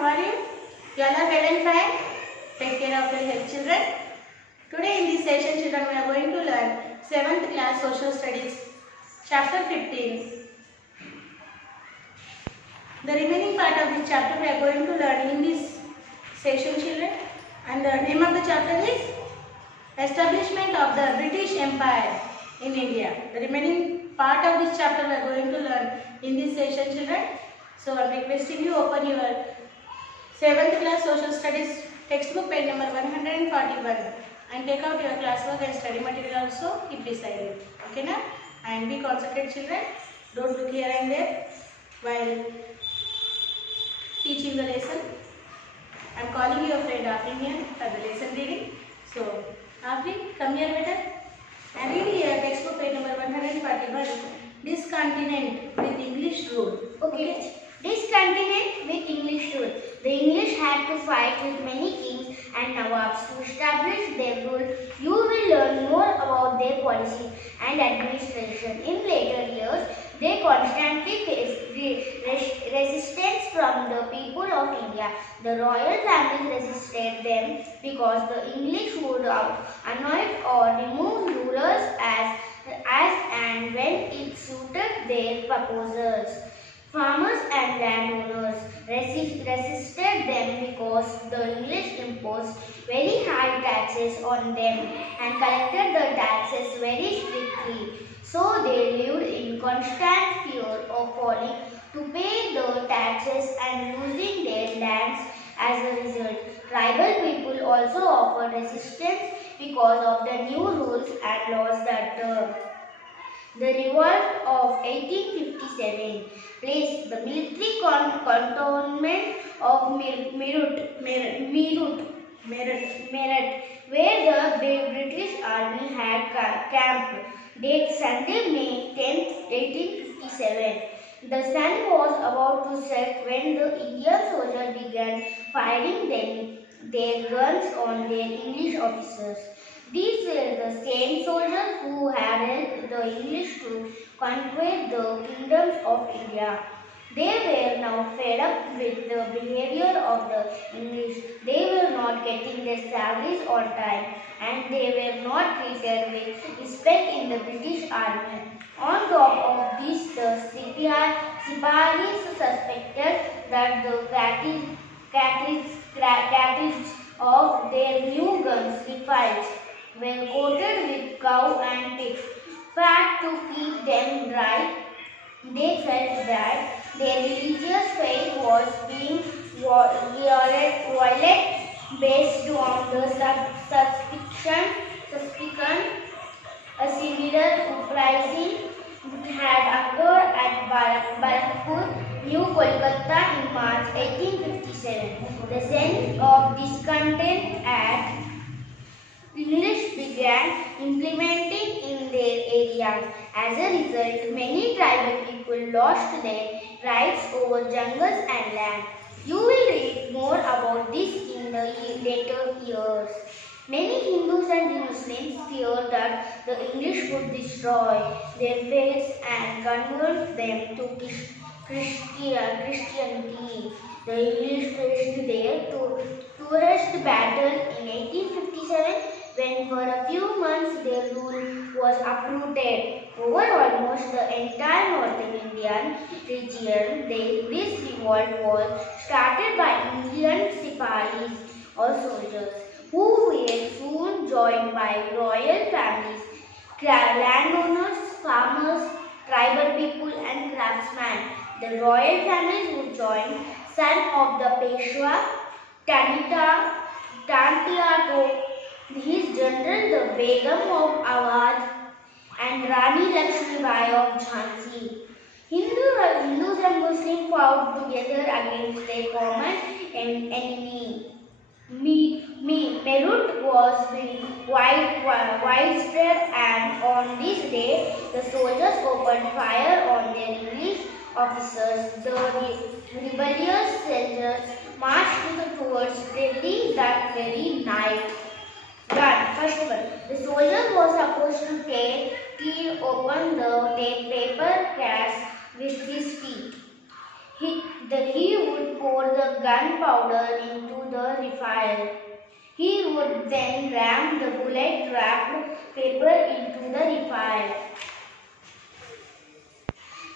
How are you? You all are well and fine? Take care of your health, children. Today in this session, children, we are going to learn 7th class Social Studies, Chapter 15. The remaining part of this chapter we are going to learn in this session, children. And the name of the chapter is Establishment of the British Empire in India. The remaining part of this chapter we are going to learn in this session, children. So I am requesting you open your 7th class Social Studies textbook page number 141 and take out your classwork and study material also, keep beside you. Okay na? And be concentrated, children. Don't look here and there while teaching the lesson. I am calling your friend Afrin here for the lesson reading. So Afrin, come here better and read here textbook page number 141. Discontinent with English rule. Okay. Discontinent with English rule. The English had to fight with many kings and nawabs to establish their rule. You will learn more about their policy and administration. In later years, they constantly faced resistance from the people of India. The royal family resisted them because the English would anoint or remove rulers as and when it suited their purposes. Farmers and landowners resisted them because the English imposed very high taxes on them and collected the taxes very strictly. So they lived in constant fear of falling to pay the taxes and losing their lands as a result. Tribal people also offered resistance because of the new rules and laws that the revolt of 1857 placed the military cantonment of Meerut, where the British Army had camped. Date Sunday, May 10, 1857. The sun was about to set when the Indian soldiers began firing their guns on their English officers. These were the same soldiers who had helped the English to conquer the kingdoms of India. They were now fed up with the behavior of the English. They were not getting their salaries on time and they were not treated with respect in the British army. On top of this, the Sipahis suspected that the cartridges of their new guns rifles were coated with cow and pig fat to keep them dry. They felt that their religious faith was being violated based on the suspicion. A similar uprising had occurred at Barakpur, New Kolkata in March 1857. The sense of discontent at English began implementing in their areas. As a result, many tribal people lost their rights over jungles and land. You will read more about this in the later years. Many Hindus and Muslims feared that the English would destroy their faiths and convert them to Christianity. The English faced their tourist battle in 1857 when for a few months their rule was uprooted over almost the entire northern Indian region. This revolt was started by Indian Sipahis or soldiers who were soon joined by royal families, landowners, farmers, tribal people and craftsmen. The royal families would join son of the Peshwa, Tantiato, his general the Begum of Awadh and Rani Lakshmibai of Jhansi. Hindus and Muslims fought together against their common enemy. Meerut was widespread, and on this day the soldiers opened fire on their English officers. The rebellious soldiers marched towards Delhi that very night. First of all, the soldier was supposed to peel open the paper cask with his teeth. He would pour the gunpowder into the fire. He would then ram the bullet-wrapped paper into the fire.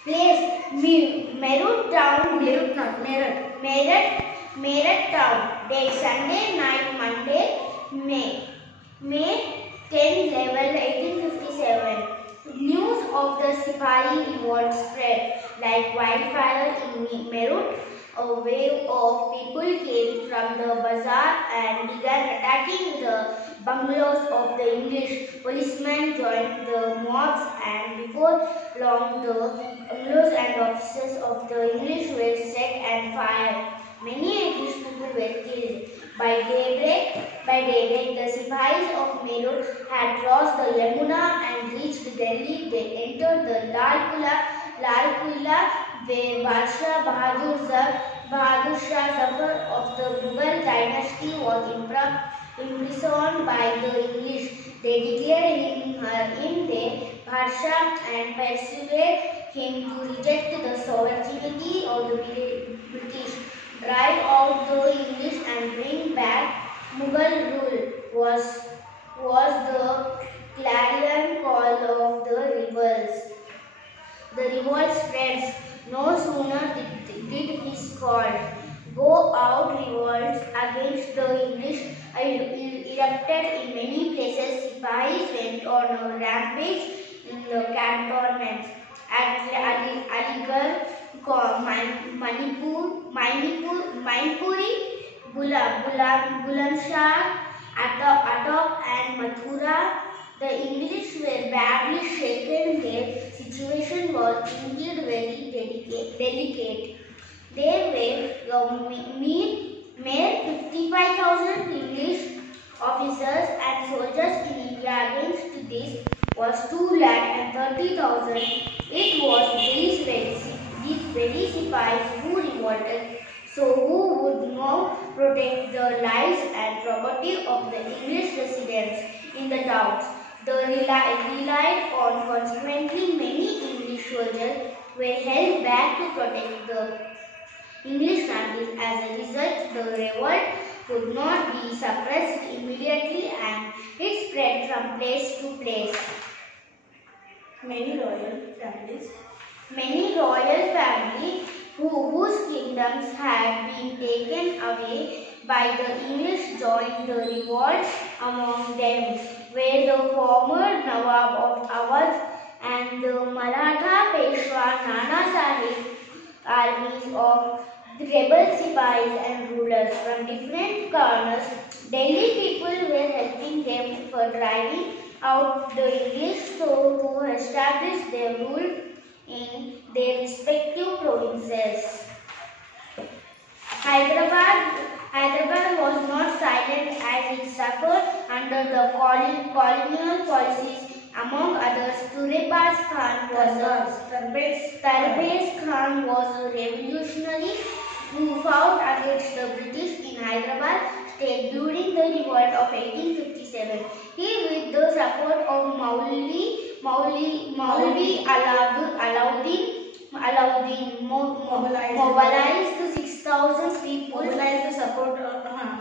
Place Meerut town. Meerut town. Day Sunday night, Monday, May 10, 11, 1857. News of the Sipahi revolt spread like wildfire in Meerut. A wave of people came from the bazaar and began attacking the bungalows of the English. Policemen joined the mobs, and before long the bungalows and offices of the English were set on fire. Many English people were killed. By daybreak, the Sipahis of Meerut had crossed the Yamuna and reached Delhi. They entered the Lal Quilla, where Bahadur Shah Zafar of the Mughal dynasty was imprisoned by the English. They declared him their Bhasha and persuaded him to reject the sovereignty of the British, drive out the English and bring back Mughal rule was the clarion call of the rebels. The revolt spreads. No sooner did his call go out, revolts against the English erupted in many places. Sipahis went on a rampage in the cantonments at Aligarh, Mainpuri, Bulandshahr, Attock and Mathura. The English were badly shaken. Their situation was indeed very delicate. There were mere 55,000 English officers and soldiers in India. Against this was 230,000. It was these very Sipahis who revolted. So who would now protect the lives and property of the English residents in the towns? They relied on. Consequently, many English soldiers were held back to protect the English families. As a result, the revolt could not be suppressed immediately and it spread from place to place. Many royal families whose kingdoms had been taken away by the English joined the revolt. Among them were the former Nawab of Awadh and the Maratha Peshwa Nana Sahib, armies of rebel Sipahis and rulers from different corners. Delhi people were helping them for driving out the English so to establish their rule in their respective provinces. Hyderabad was not silent as it suffered under the colonial policies. Among others, Tarbez Khan was a revolutionary who fought against the British in Hyderabad state during the revolt of 1857. He, with the support of Maulvi Alauddin, mobilized 6,000 people.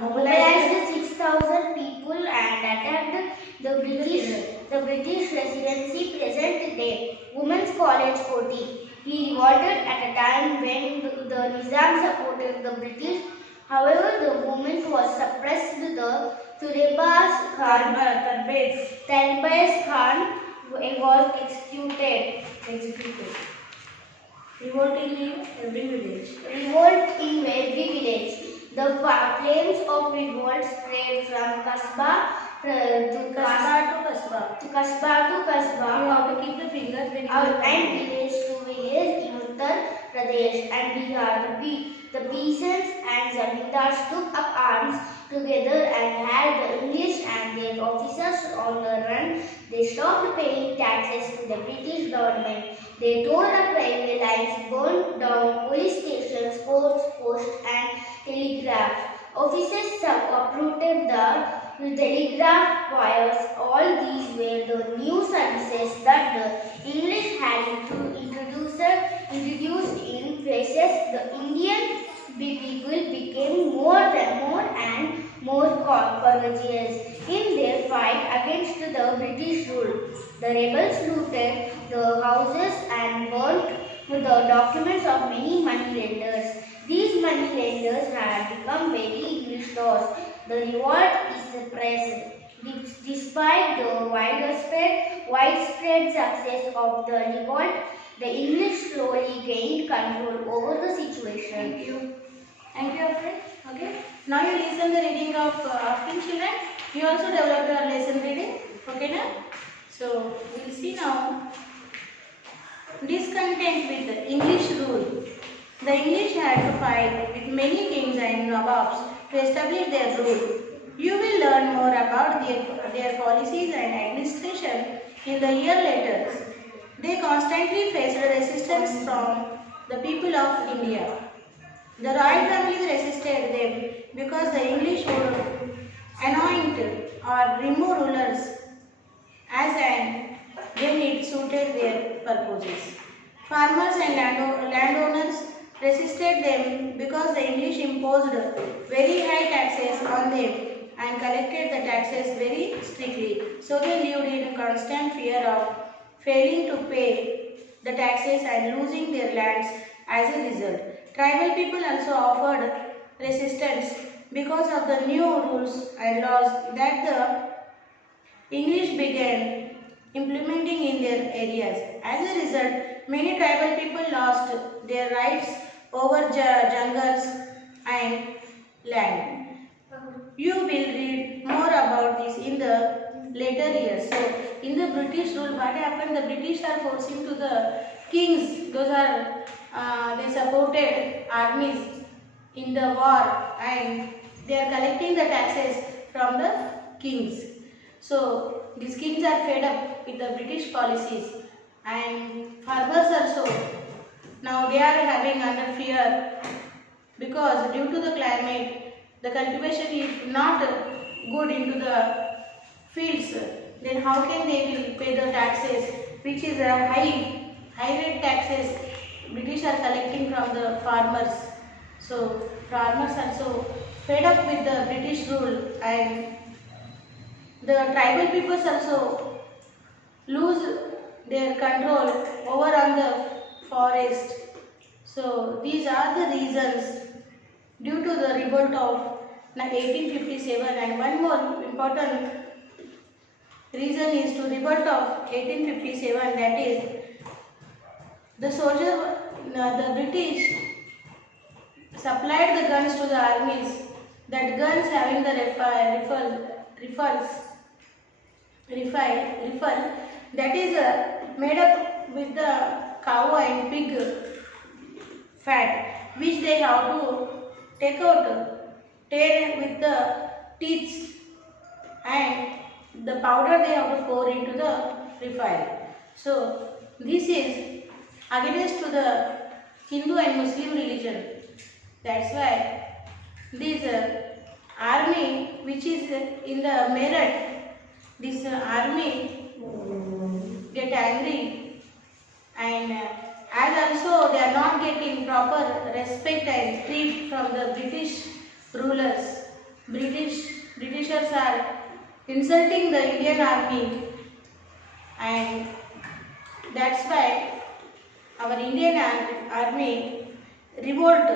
Mobilized 6,000 people and attacked the British residency present day, Women's College, Koti. He revolted at a time when the Nizam supported the British. However, the movement was suppressed. The Tarbez Khan was executed. Revolt in every village. The flames of revolt spread from Kasbah to Kasbah. You have to keep the fingers when you And village to village in Uttar Pradesh and Bihar. The peasants and zamindars took up arms together and had the English and their officers on the run. They stopped paying taxes to the British government. They tore up railway lines, burned down police stations, courts, posts and telegraph offices, uprooted the telegraph wires. All these were the new services that the English had introduced in places ages, the Indian people became more and more courageous in their fight against the British rule. The rebels looted the houses and burnt the documents of many moneylenders. These moneylenders had become very English laws. The revolt is suppressed. Despite the widespread success of the revolt, the English slowly gained control over the situation. Thank you. Thank you, Alfred. Okay. Now you listen the reading of Asking Children. You also developed your lesson reading. Okay, now. So we'll see now. Discontent with the English rule. The English had to fight with many kings and nawabs to establish their rule. You will learn more about their policies and administration in the year later. They constantly faced resistance from the people of India. The royal families resisted them because the English would anoint or remove rulers as and when it suited their purposes. Farmers and landowners resisted them because the English imposed very high taxes on them and collected the taxes very strictly. So they lived in constant fear of failing to pay the taxes and losing their lands as a result. Tribal people also offered resistance because of the new rules and laws that the English began implementing in their areas. As a result, many tribal people lost their rights over jungles and land. You will read more about this in the later years. So, in the British rule, what happened? The British are forcing to the kings. Those are they supported armies in the war, and they are collecting the taxes from the kings. So, these kings are fed up with the British policies, and farmers also now they are having under fear because due to the climate the cultivation is not good into the fields. Then how can they will pay the taxes, which is a high rate taxes British are collecting from the farmers. So farmers also fed up with the British rule, and the tribal peoples also lose their control over on the forest. So these are the reasons due to the revolt of 1857, and one more important reason is to revolt of 1857, that is the British supplied the guns to the armies, that guns having the rifle that is made up with the cow and pig fat, which they have to take out, tear with the teeth, and the powder they have to pour into the rifle. So this is against to the Hindu and Muslim religion. That's why this army which is in the Meerut, this army get angry, and as also they are not getting proper respect and treat from the British rulers. Britishers are insulting the Indian army, and that's why our Indian army revolt.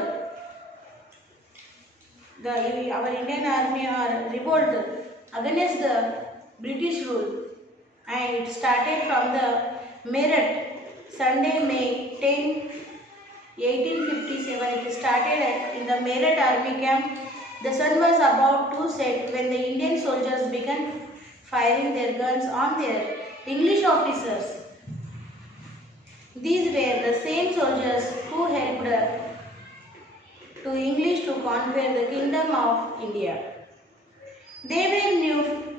Our Indian army are revolt against the British rule, and it started from the Meerut, Sunday, May 10, 1857. It started in the Meerut army camp. The sun was about to set when the Indian soldiers began firing their guns on their English officers. These were the same soldiers who helped to English to conquer the kingdom of India. They were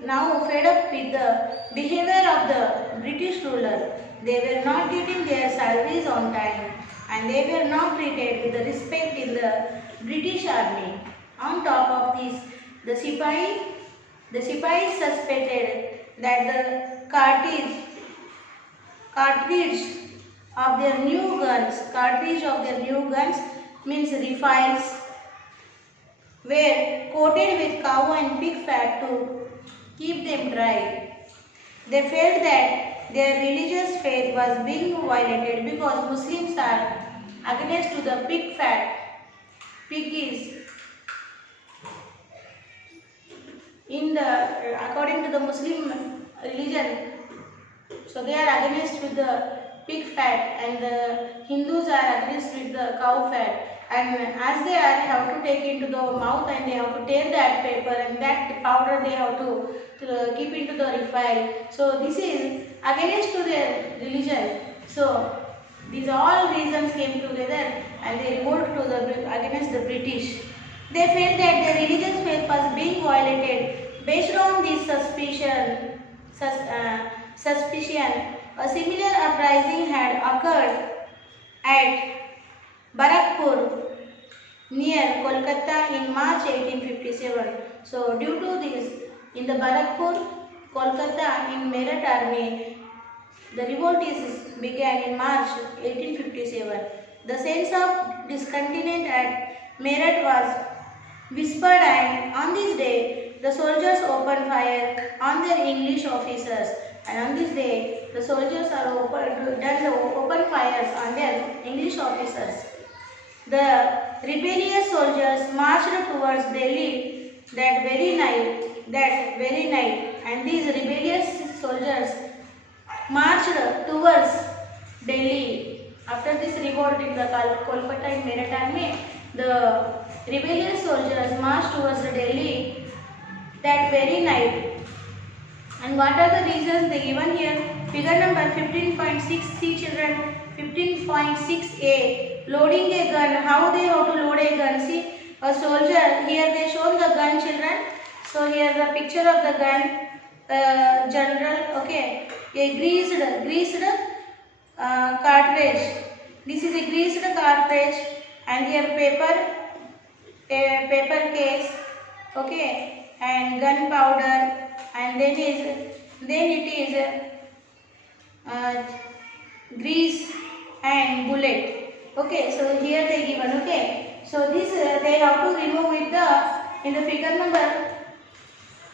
now fed up with the behavior of the British ruler. They were not getting their salaries on time, and they were not treated with the respect in the British army. On top of this, the Sipahis suspected that the cartridge of their new guns means refiles were coated with cow and pig fat to keep them dry. They felt that their religious faith was being violated because Muslims are against to the pig fat. Pig is in the according to the Muslim religion, so they are against with the pig fat, and the Hindus are against with the cow fat. And as they are have to take into the mouth and they have to tear that paper, and that powder they have to keep into the refile. So this is against to their religion. So these all reasons came together and they revolt to the against the British. They felt that their religious faith was being violated. Based on this suspicion, a similar uprising had occurred at Barakpur near Kolkata in March 1857. So due to this, in the Barakpur, Kolkata in Meerut army, the revolt began in March 1857. The sense of discontent at Meerut was whispered, and on this day the soldiers opened fire on their English officers. And on this day the soldiers are done the open fires on their English officers. The rebellious soldiers marched towards Delhi that very night, and these rebellious soldiers marched towards Delhi. After this revolt in the Kolkata and Meerut army, the rebellious soldiers marched towards Delhi that very night. And what are the reasons they given here? Figure number 15.6, see children, 15.6a, loading a gun. How they have to load a gun? See, a soldier, here they shown the gun, children. So here the picture of the gun, general, okay, a greased cartridge. This is a greased cartridge, and here a paper case, okay, and gunpowder, and then it is grease and bullet. Okay, so here they given. Okay, so this they have to remove with the in the figure number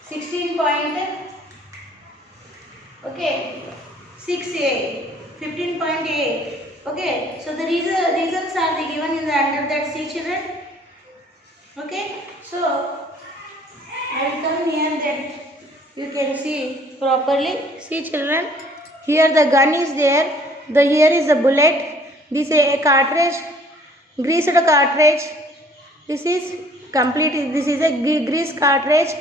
16 point. Okay, 6a, 15.a. Okay, so the reasons are they given in the under that, see children. Okay, so I will come here that you can see properly. See children, here the gun is there. Here is the bullet. This is a cartridge, greased cartridge. This is complete. This is a grease cartridge.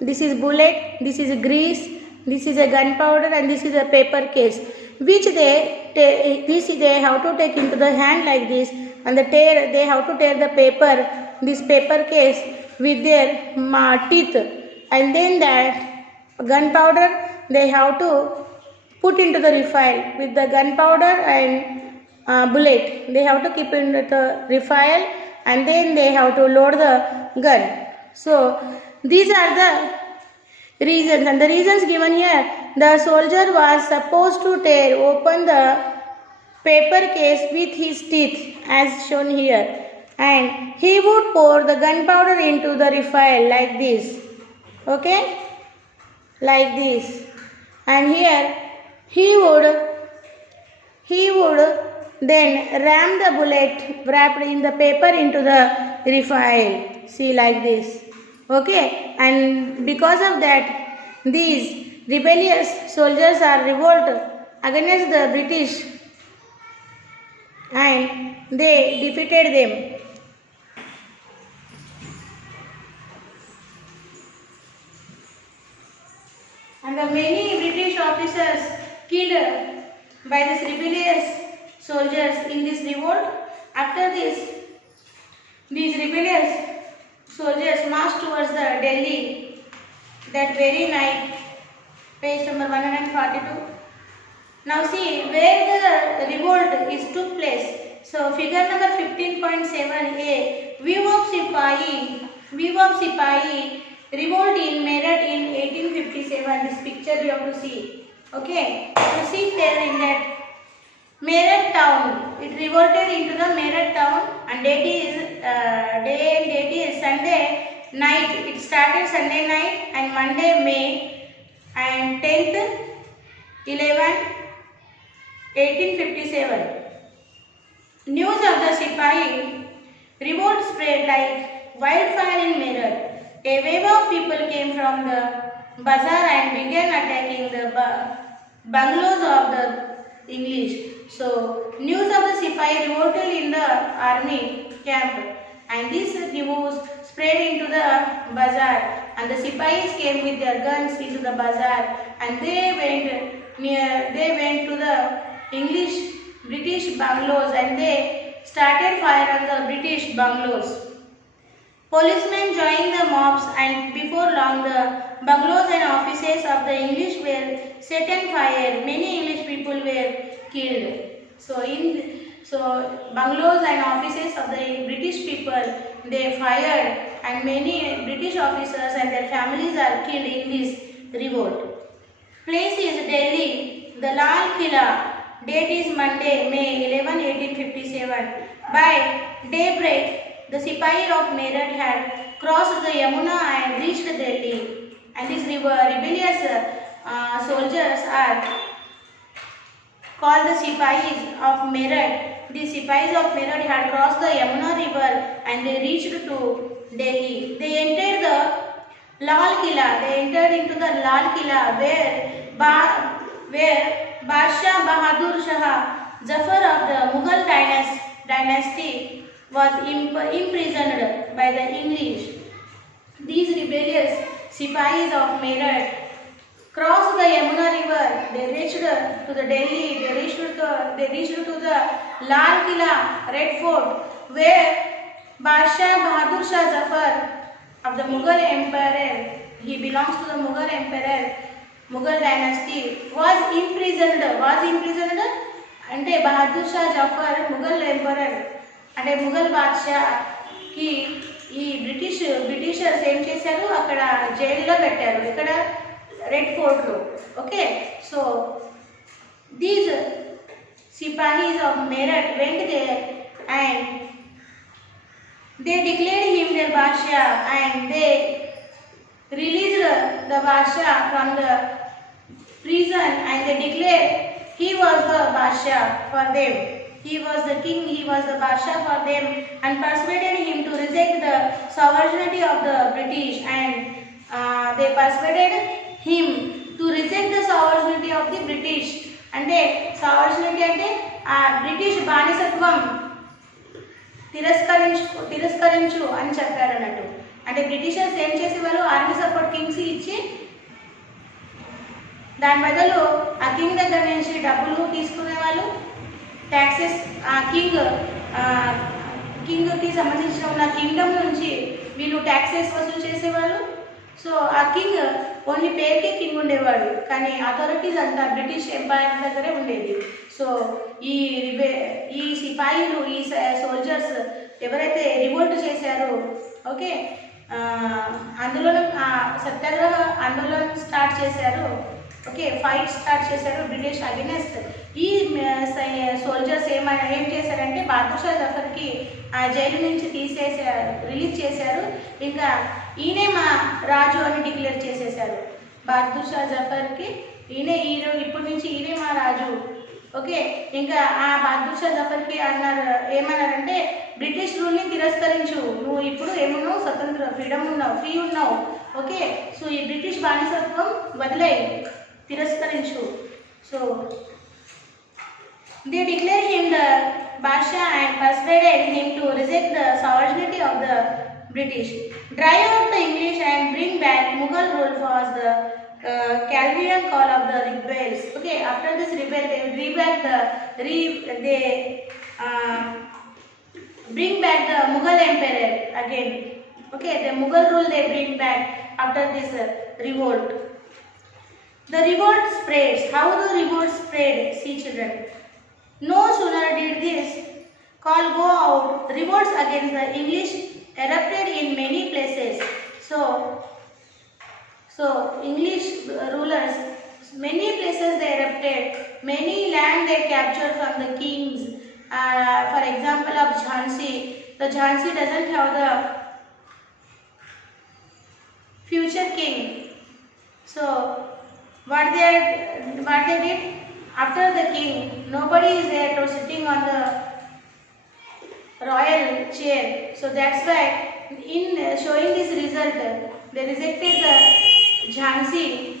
This is bullet. This is grease. This is a gunpowder, and this is a paper case, which they have to take into the hand like this, and they have to tear the this paper case with their teeth, and then that gunpowder they have to put into the refile with the gunpowder and bullet. They have to keep into the refile, and then they have to load the gun. So these are the reasons, and the reasons given here. The soldier was supposed to tear open the paper case with his teeth as shown here, and he would pour the gunpowder into the refile like this, okay, like this, and here he would then ram the bullet wrapped in the paper into the refile, see, like this, okay. And because of that, these rebellious soldiers are revolt against the British, and they defeated them. And the many British officers killed by these rebellious soldiers in this revolt. After this, these rebellious soldiers marched towards the Delhi that very night. Page number 142. Now see where the revolt is took place. So figure number 15.7a, View of Sipahi revolt in Meerut in 1857. This picture you have to see. Okay, so see there in that Meerut town. It revolted into the Meerut town, and date is Sunday night. It started Sunday night and Monday May and 10th 11 1857. News of the Sipahi revolt spread like wildfire in Meerut. A wave of people came from the bazaar and began attacking the bungalows of the English. So, news of the Sipahi revolted in the army camp, and this news spread into the bazaar, and the Sipahis came with their guns into the bazaar, and they went to the British bungalows, and they started fire on the British bungalows. Policemen joined the mobs, and before long the bungalows and offices of the English were set on fire. Many English people were killed. So bungalows and offices of the British people, they fired, and many British officers and their families are killed in this revolt. Place is Delhi. The Lal Killa. Date is Monday, May 11, 1857. By daybreak, the Sipahi of Meerut had crossed the Yamuna and reached Delhi. And these rebellious soldiers are called the Sipahis of Meerut. The Sipahis of Meerut had crossed the Yamuna river and they reached to Delhi. They entered the Lal Killa. They entered into the Lal Killa where Badshah Bahadur Shah Zafar of the Mughal dynasty was imprisoned by the English. These rebellious Sipahis of Meerut crossed the Yamuna river. They reached to the Delhi. They reached to the Lal Killa, Red Fort, where Badshah Bahadur Shah Zafar of the Mughal Empire, he belongs to the Mughal Empire, Mughal dynasty, was imprisoned. అంటే Bahadur Shah Zafar Mughal emperor అంటే ముఘల్ బాద్షాకి ఈ Britishers ఏం చేశారు, అక్కడ జైల్లో పెట్టారు, ఇక్కడ red ఫోర్ట్లో. Okay, so these sipahis of Meerut went there and they declared him their Badshah, and they released the Badshah from the prison, and they declared he was the Badshah for them. He was the king, he was the Badshah for them, and persuaded him to reject the sovereignty of the British, and they persuaded him to reject the sovereignty of the British. అంటే sovereignty అంటే ఆ British బానిసత్వం తిరస్కరించు అని చెప్పారు అన్నట్టు. అంటే Britishers ఏం చేసేవారు, ఆర్మీ సపోర్ట్ కింగ్స్ ఇచ్చి దాని బదులు ఆ కింగ్ దగ్గర నుంచి డబ్బులు తీసుకునేవాళ్ళు, ట్యాక్సెస్ ఆ కింగ్కి సంబంధించిన ఉన్న కింగ్డమ్ నుంచి వీళ్ళు ట్యాక్సెస్ వసూలు చేసేవాళ్ళు. సో ఆ కింగ్ ఓన్లీ పేరుకే కింగ్ ఉండేవాడు, కానీ అథారిటీస్ అంతా బ్రిటిష్ ఎంపైర్ దగ్గరే ఉండేది. సో ఈ సిపాయిలు, ఈ సోల్జర్స్ ఎవరైతే రివోల్ట్ చేశారో, ఓకే, అందులోనే సత్యాగ్రహ ఆందోళన స్టార్ట్ చేశారు, ఓకే, ఫైట్ స్టార్ట్ చేశారు బ్రిటిష్ అగెనెస్ట్. ఈ సోల్జర్స్ ఏం చేశారంటే బహదూర్ షా జఫర్కి ఆ జైలు నుంచి రిలీజ్ చేశారు. ఇంకా ఈయనే మా రాజు అని డిక్లేర్ చేసేశారు. బహదూర్ షా జఫర్కి ఇప్పటి నుంచి ఈయనే మా రాజు. ఓకే, ఇంకా ఆ బహదూర్ షా జఫర్కి ఏమన్నారంటే బ్రిటిష్ రూల్ని తిరస్కరించు, నువ్వు ఇప్పుడు ఏమున్నావు, ఫ్రీడమ్ ఉన్నావు, ఫ్రీ ఉన్నావు. ఓకే, సో ఈ బ్రిటిష్ బానిసత్వం వదిలేయి, తిరస్కరించు. So they declared him the Badshah and persuaded him to reject the sovereignty of the British. Drive out the English and bring back Mughal rule was the clarion call of the rebels. Okay, after this rebel, they bring back the Mughal emperor again. Okay, the Mughal rule they bring back after this revolt. The revolt spreads. How the revolt spread? See children. No sooner did this call go out, revolts against the English erupted in many places. So English rulers, many places they erupted many land they captured from the kings. For example of Jhansi, the Jhansi doesn't have the future king. So what they did after the king, nobody is there to sitting on the royal chair. So that's why in showing this result, they rejected the Jhansi.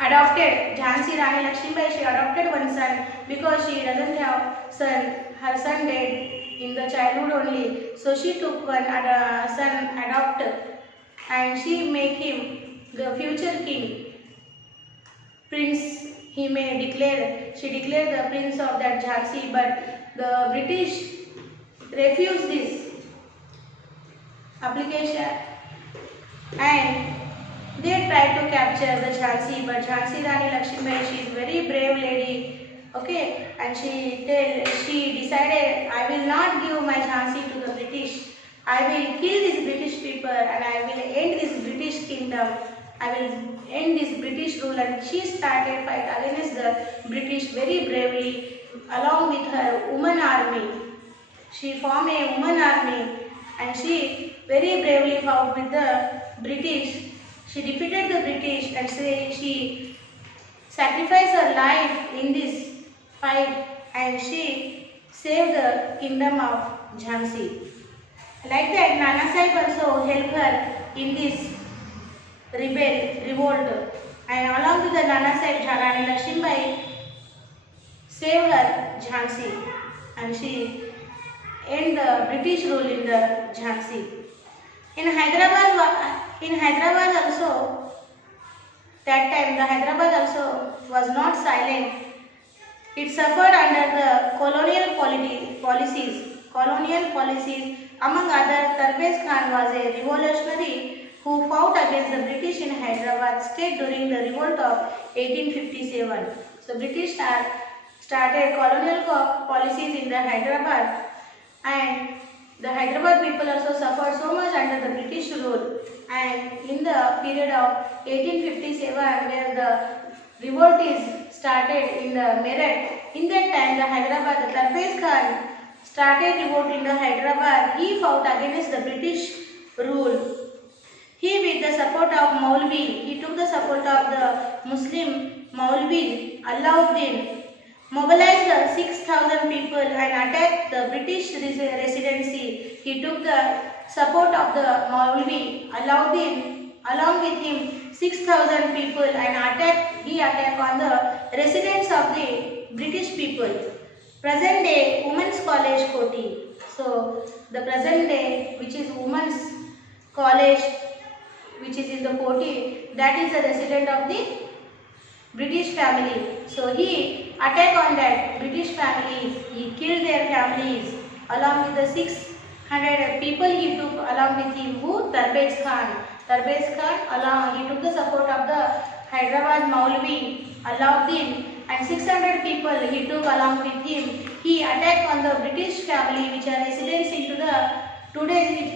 Adopted Jhansi Rani Lakshmibai, she adopted one son because she doesn't have son. Her son died in the childhood only. So she took one son adopted and she made him the future king. Prince he may declare. She declared the prince of that Jhansi, but the British refused this application and they tried to capture the Jhansi, but Jhansi Rani Lakshmibai, she is very brave lady, okay, and she decided, I will not give my Jhansi to the British. I will kill these British people and I will end this British kingdom. I will end this British rule, and she started fight against the British very bravely along with her woman army. She formed a woman army and she very bravely fought with the British. She defeated the British and she sacrificed her life in this fight and she saved the kingdom of Jhansi. Like that, Nana Sahib also helped her in this revolt, and along with the Nana Sahib, Rani Lakshmibai saved her Jhansi and she ended the British rule in the Jhansi. In Hyderabad also, that time the Hyderabad also was not silent. It suffered under the colonial policies. Among other, Tarbez Khan was a revolutionary who fought against the British in Hyderabad state during the revolt of 1857. So British started colonial policies in the Hyderabad, and the Hyderabad people also suffered so much under the British rule. And in the period of 1857, where the revolt is started in the Meerut, in that time the Hyderabad, the Tarbez Khan started revolt in the Hyderabad. He fought against the British rule. He, with the support of Maulvi, he took the support of the Muslim Maulvi Alauddin, mobilized the 6,000 people and attacked the British residency. He took the support of the Maulvi Alauddin, along with him 6,000 people, and he attacked on the residence of the British people. Present day Women's College Koti. So the present day, which is Women's College, which is in the Koti, that is the resident of the British family. So he attacked on that British families. He killed their families along with the 600 people he took along with him. Who? Tarbez Khan. Tarbez Khan he took the support of the Hyderabad Maulvi Alauddin, and 600 people he took along with him. He attacked on the British family which are residents into the today's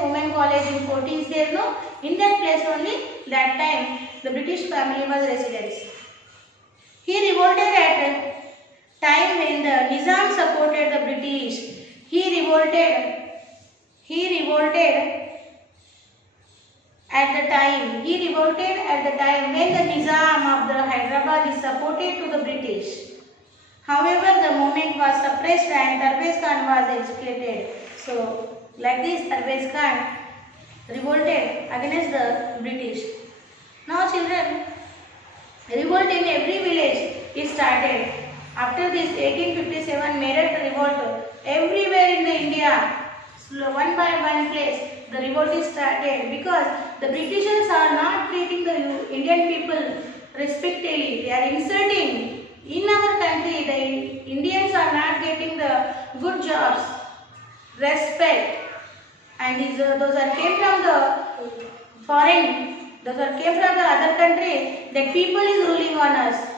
Women College in Koti is there, no? In that place only, that time the British family was residents. He revolted at a time when the Nizam supported the British. He revolted at the time when the Nizam of the Hyderabad is supported to the British. However, the movement was suppressed and Tarbez Khan was executed. So, like this, Tarbez Khan revolted against the British. Now, children, revolt in every village is started. After this 1857 Meerut revolt, everywhere in the India, one by one place, the revolt is started because the Britishers are not treating the Indian people respectfully. They are insulting. In our country, the Indians are not getting the good jobs, respect, and those are came from the foreign, those are came from the other country. That people is ruling on us.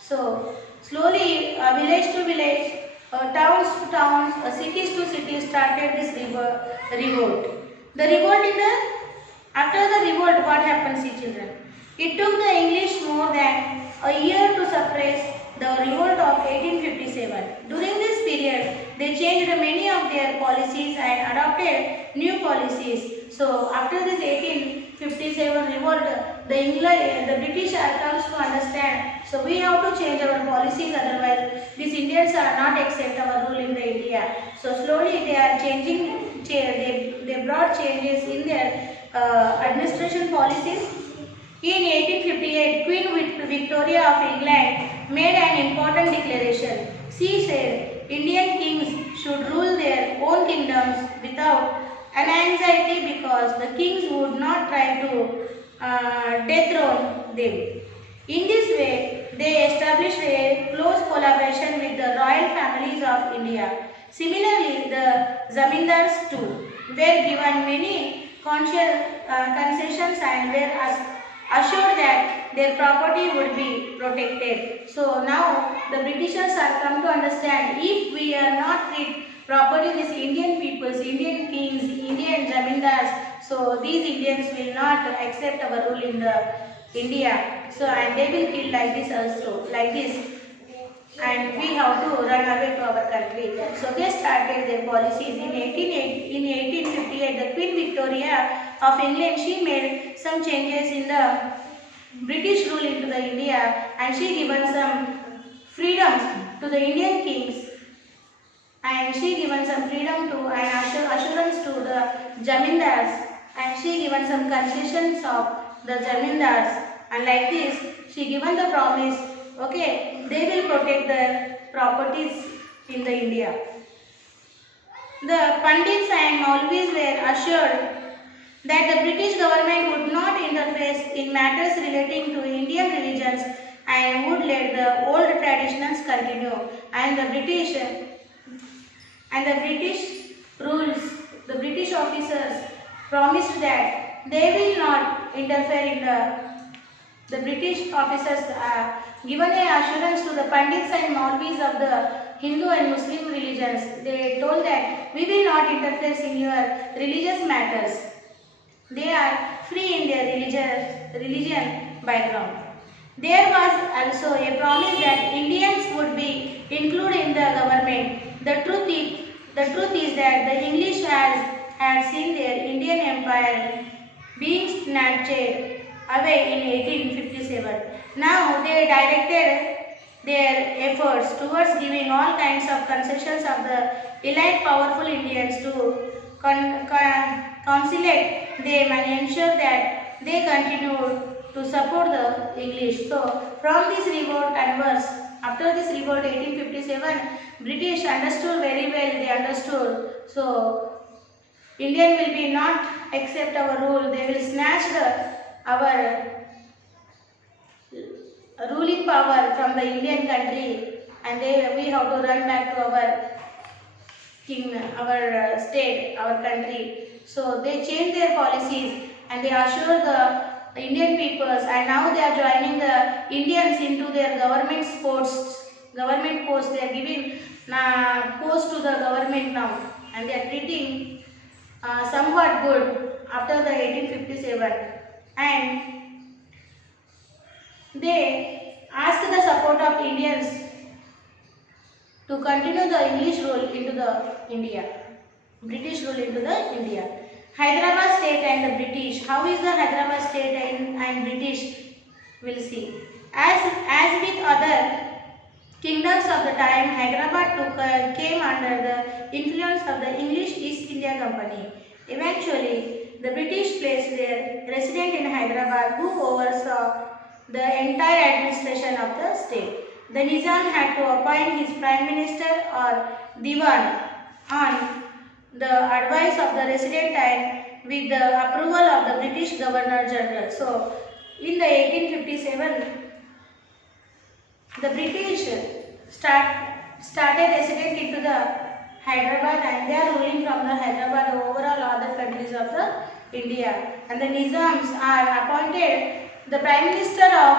So slowly, village to village, towns to towns, cities to cities started this revolt. The revolt after the revolt, what happened, see children? It took the English more than a year to suppress the revolt of 1857. During this period, they changed many of their policies and adopted new policies. So after this 1857 revolt, the British are comes to understand. So we have to change our policies, otherwise these Indians are not accept our rule in the India. So slowly they are changing. They brought changes in their administration policies. In 1858, Queen Victoria of England made an important declaration. She said Indian kings should rule their own kingdoms without an anxiety because the kings would not try to dethrone them. In this way, they established a close collaboration with the royal families of India. Similarly, the zamindars too were given many concessions and were assured that their property would be protected. So now the Britishers are come to understand, if we are not treat properly these Indian peoples, Indian kings, Indian zamindars, so these Indians will not accept our rule in the India. So and they will kill like this also, like this. And we have to run away to our country. So they started their policies in 1858. The Queen Victoria of England, she made some changes in the British rule into the India, and she given some freedoms to the Indian kings, and she given some freedom to and assurance to the zamindars, and she given some concessions of the zamindars, and like this she given the promise, okay, they will protect their properties in the India. The Pandits and Maulvis were assured that the British government would not interfere in matters relating to Indian religions and would let the old traditions continue, and the British rules, the British officers promised that they will not interfere in the British officers given a assurance to the Pandits and Maulvis of the Hindu and Muslim religions. They told that we will not interfere in your religious matters. They are free in their religion background. There was also a promise that Indians would be included in the government. The truth is that the English had seen their Indian empire being snatched away in 1857. Now they directed their efforts towards giving all kinds of concessions of the elite powerful Indians to conciliate them and ensure that they continued to support the English. So from this revolt onwards, after this revolt 1857, British understood very well, they understood. So Indian will be not accept our rule, they will snatch our ruling power from the Indian country, and we have to run back to our king, our state, our country. So they changed their policies and they assured the Indian peoples, and now they are joining the Indians into their government posts. They are giving post to the government now, and they are treating somewhat good after the 1857, and they asked the support of Indians to continue the English rule into the India, British rule into the India. Hyderabad state and the British. How is the Hyderabad state and British? We'll see. As with other kingdoms of the time, Hyderabad came under the influence of the English East India Company. Eventually, the British placed their resident in Hyderabad, who oversaw the entire administration of the state. The Nizam had to appoint his prime minister or Diwan on the advice of the resident and with the approval of the British Governor General. So, in the 1857, the British started resident into the Hyderabad, and they are ruling from the Hyderabad overall other countries of the India. And the Nizams are appointed the prime minister of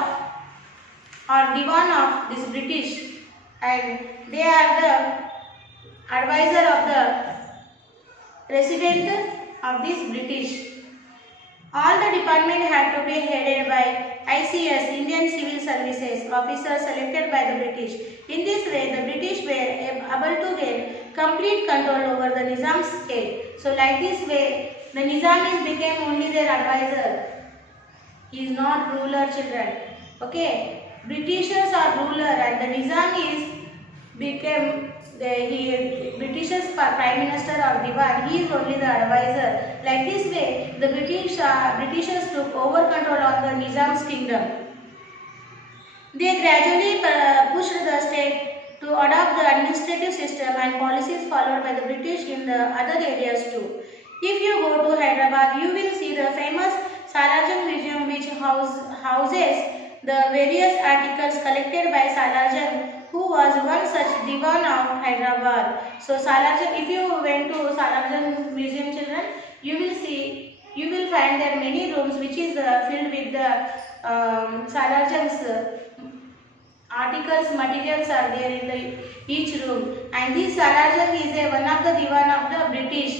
or Diwan of this British, and they are the advisor of the resident of this British. All the department had to be headed by ICS, Indian Civil Services officers selected by the British. In this way, the British were able to get complete control over the Nizam's state. So, like this way, the Nizam is became only their advisor. He is not ruler, children. Okay, Britishers are ruler, and the Nizam is became Britishers prime minister or divan. He is only the advisor. Like this way, the Britishers took over control of the Nizam's kingdom. They gradually pushed the state to adopt the administrative system and policies followed by the British in the other areas too. If you go to Hyderabad, you will see the famous Salarjung Museum, which houses the various articles collected by Salarjung, who was one such Diwan of Hyderabad. So Salarjung, if you went to Salarjung Museum, children, you will find there many rooms which is filled with the Salarjung's articles, materials are there in each room, and this Salarjung is one of the Diwan of the British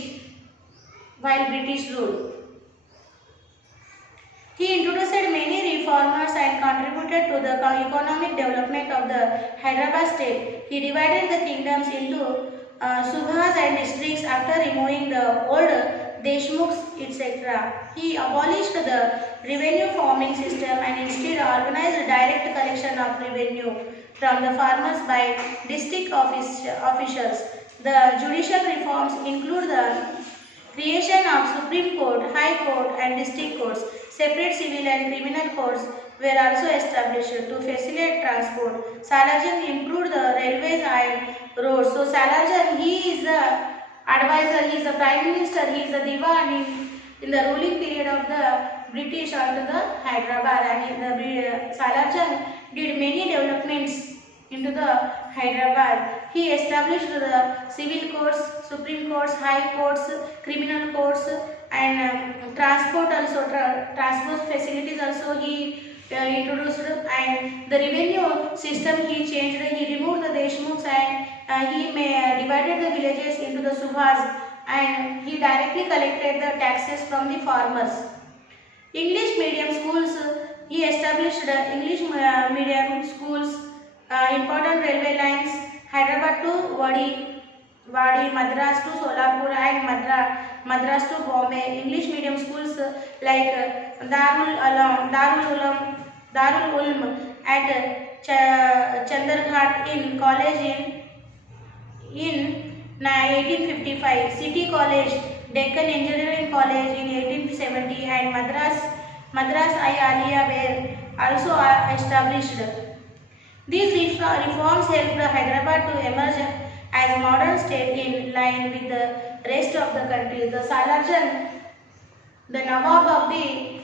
while British rule. He introduced many reformers and contributed to the economic development of the Hyderabad state. He divided the kingdoms into subhas and districts after removing the old Deshmukhs, etc. He abolished the revenue farming system and instead organized direct collection of revenue from the farmers by district officials. The judicial reforms include the creation of Supreme Court, High Court and District Courts. Separate civil and criminal courts were also established to facilitate transport. Salarjung improved the railways and roads. So Salarjung, he is the advisor, he is the prime minister, he is the divan in the ruling period of the British onto the Hyderabad, and Salarjung did many developments into the Hyderabad. He established the civil courts, Supreme Courts, High Courts, criminal courts, and transport also, transport facilities also he introduced, and the revenue system he changed. He removed the Deshmukhs and he divided the villages into the subhas, and he directly collected the taxes from the farmers. English medium schools, he established the English medium schools, important railway lines, Hyderabad to Wadi, Madras to Solapur, and Madras to Bombay. English medium schools like Darul Ulum at Chandarghat in college in 1855, City College, Deccan Engineering College in 1870, and Madras Alia were also established. These reforms helped Hyderabad to emerge as a modern state in line with the rest of the country. The Salarjung, the Nawab of the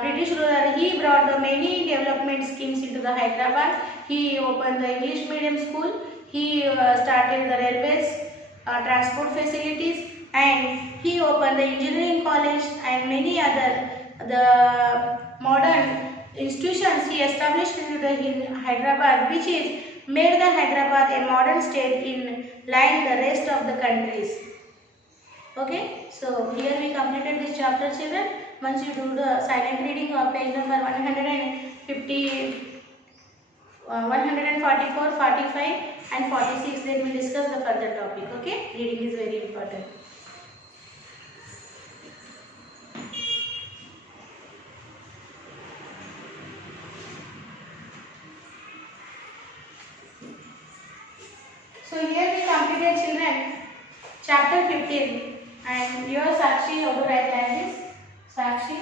British ruler, he brought the many development schemes into the Hyderabad. He opened the English medium school. He started the railways, transport facilities, and he opened the engineering college and many other the modern institutions he established in Hyderabad, which is made the Hyderabad a modern state in line the rest of the countries. Okay, so here we completed this chapter, children. Once you do the silent reading of page number 150, 144, 45 and 46, then we discuss the further topic. Okay, reading is very important. So here we completed, children, chapter 15, and your Sakshi, how to write like this? Sakshi.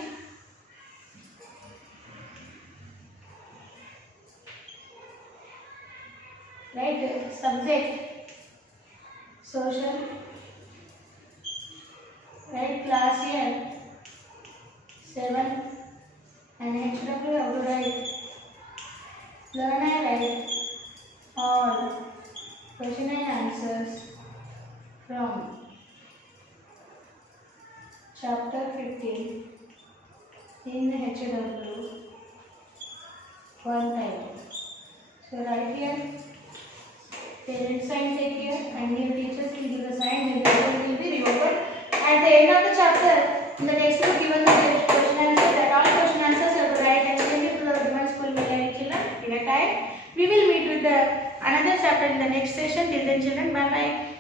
Right, subject, social, right, class year 7, and HW, how to write? Learner, right, all. Question and answers from chapter 15 in HW one time. So write here, parent sign take here, and your teachers will give the sign, and the will be reopened. At the end of the chapter, in the textbook given the question We will meet with the another chapter in the next session. Till then children, bye bye.